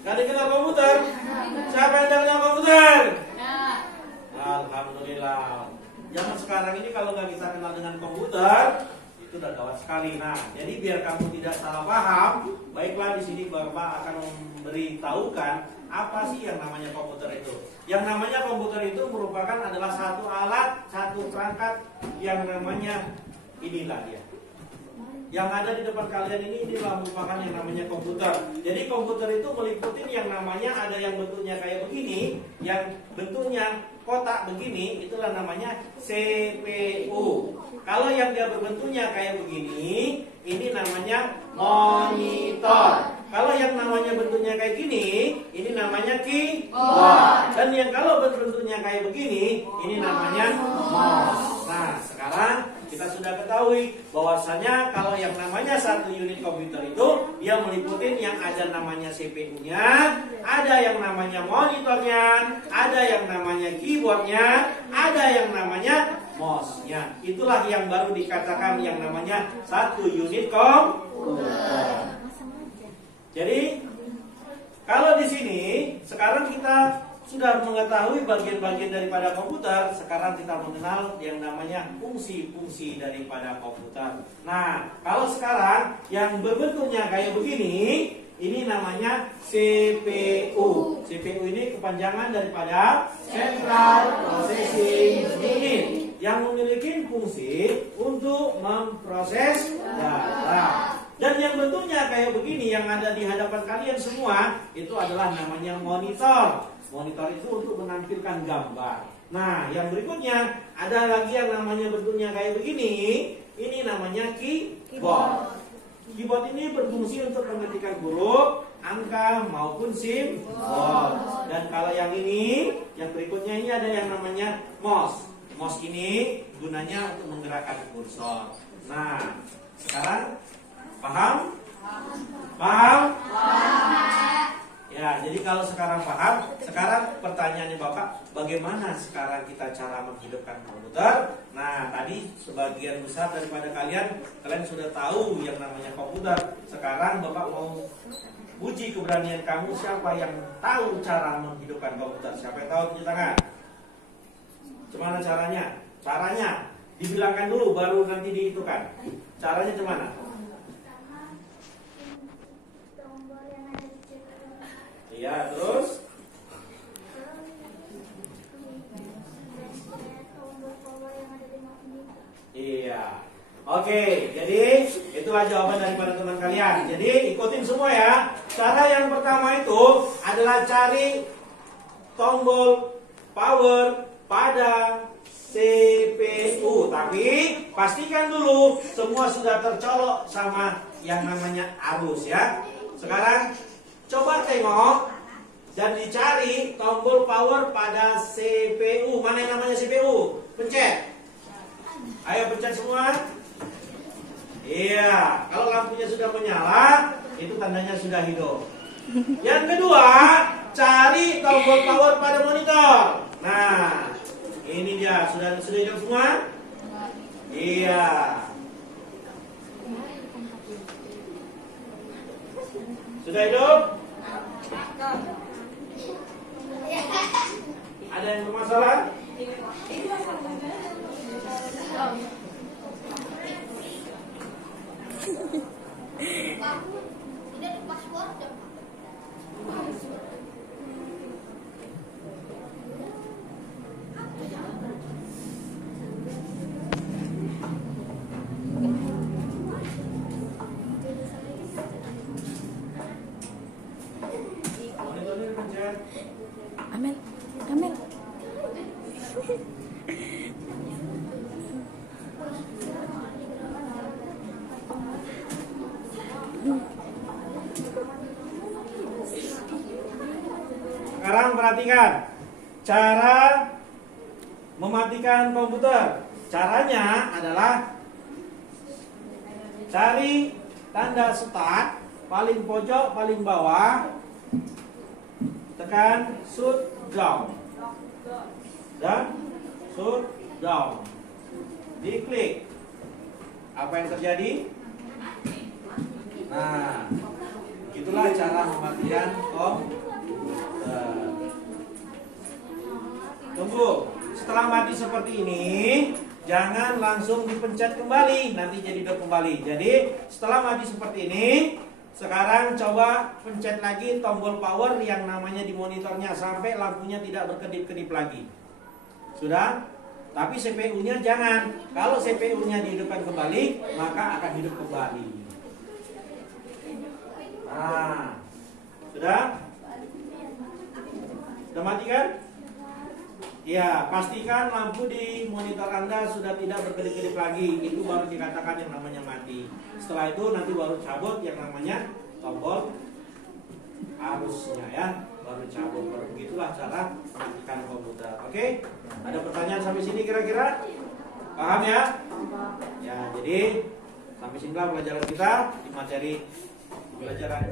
Gak dikenal komputer? Siapa yang udah kenal komputer? Alhamdulillah. Zaman sekarang ini kalau nggak bisa kenal dengan komputer, itu udah gawat sekali. Nah, jadi biar kamu tidak salah paham, baiklah di sini Bapak akan memberitahukan apa sih yang namanya komputer itu. Yang namanya komputer itu merupakan adalah satu alat, satu perangkat yang namanya inilah dia. Yang ada di depan kalian ini inilah merupakan yang namanya komputer. Jadi komputer itu meliputi yang namanya ada yang bentuknya kayak begini, yang bentuknya kotak begini, itulah namanya CPU. Kalau yang dia berbentuknya kayak begini, ini namanya monitor. Kalau yang namanya bentuknya kayak gini, ini namanya keyboard. Dan yang kalau bentuknya kayak begini, ini namanya mouse. Nah, sekarang kita sudah ketahui bahwasanya kalau yang namanya satu unit komputer itu dia meliputi yang ada namanya CPU-nya, ada yang namanya monitornya, ada yang namanya keyboardnya, ada yang namanya mouse-nya. Itulah yang baru dikatakan yang namanya satu unit komputer. Jadi kalau di sini sekarang kita sudah mengetahui bagian-bagian daripada komputer, sekarang kita mengenal yang namanya fungsi-fungsi daripada komputer. Nah, kalau sekarang yang berbentuknya kayak begini, ini namanya CPU. CPU ini kepanjangan daripada Central Processing Unit, yang memiliki fungsi untuk memproses data. Dan yang bentuknya kayak begini yang ada di hadapan kalian semua, itu adalah namanya monitor. Monitor itu untuk menampilkan gambar. Nah, yang berikutnya ada lagi yang namanya bentuknya kayak begini. Ini namanya keyboard. Keyboard ini berfungsi untuk mengetikkan huruf, angka maupun simbol. Dan kalau yang ini, yang berikutnya ini ada yang namanya mouse. Mouse ini gunanya untuk menggerakkan kursor. Nah, sekarang paham? Paham? Ya, jadi kalau sekarang paham, sekarang pertanyaannya Bapak, bagaimana sekarang kita cara menghidupkan komputer? Nah, tadi sebagian besar daripada kalian sudah tahu yang namanya komputer. Sekarang Bapak mau uji keberanian kamu, siapa yang tahu cara menghidupkan komputer? Siapa yang tahu, tunjuk tangan. Gimana caranya? Caranya dibilangkan dulu, baru nanti dihitungkan. Caranya gimana? Iya, terus? Iya. Oke, jadi itulah jawaban daripada teman kalian. Jadi ikutin semua ya. Cara yang pertama itu adalah cari tombol power pada CPU. Tapi pastikan dulu semua sudah tercolok sama yang namanya arus ya. Sekarang coba tengok dan dicari tombol power pada CPU. Mana yang namanya CPU? Pencet. Ayo pencet semua. Iya, kalau lampunya sudah menyala, itu tandanya sudah hidup. Yang kedua, cari tombol power pada monitor. Nah, ini dia. Sudah hidup semua? Iya. Sudah hidup? Ada yang bermasalah? Amel, Amel. Sekarang perhatikan cara mematikan komputer. Caranya adalah cari tanda start paling pojok paling bawah, tekan shutdown dan shutdown, diklik. Apa yang terjadi? Nah, Itulah cara mematikan komputer. Tunggu, setelah mati seperti ini, jangan langsung dipencet kembali, nanti jadi hidup kembali. Jadi setelah mati seperti ini, sekarang coba pencet lagi tombol power yang namanya di monitornya sampai lampunya tidak berkedip-kedip lagi. Sudah? Tapi CPU-nya jangan. Kalau CPU-nya dihidupkan kembali, maka akan hidup kembali. Nah, sudah? Sudah mati kan? Ya, pastikan lampu di monitor Anda sudah tidak berkedip-kedip lagi. Itu baru dikatakan yang namanya mati. Setelah itu nanti baru cabut yang namanya tombol arusnya ya. Baru cabut. Baru begitulah cara mematikan komputer. Oke? Ada pertanyaan sampai sini kira-kira? Paham ya? Ya, jadi sampai sinilah pelajaran kita di materi pelajaran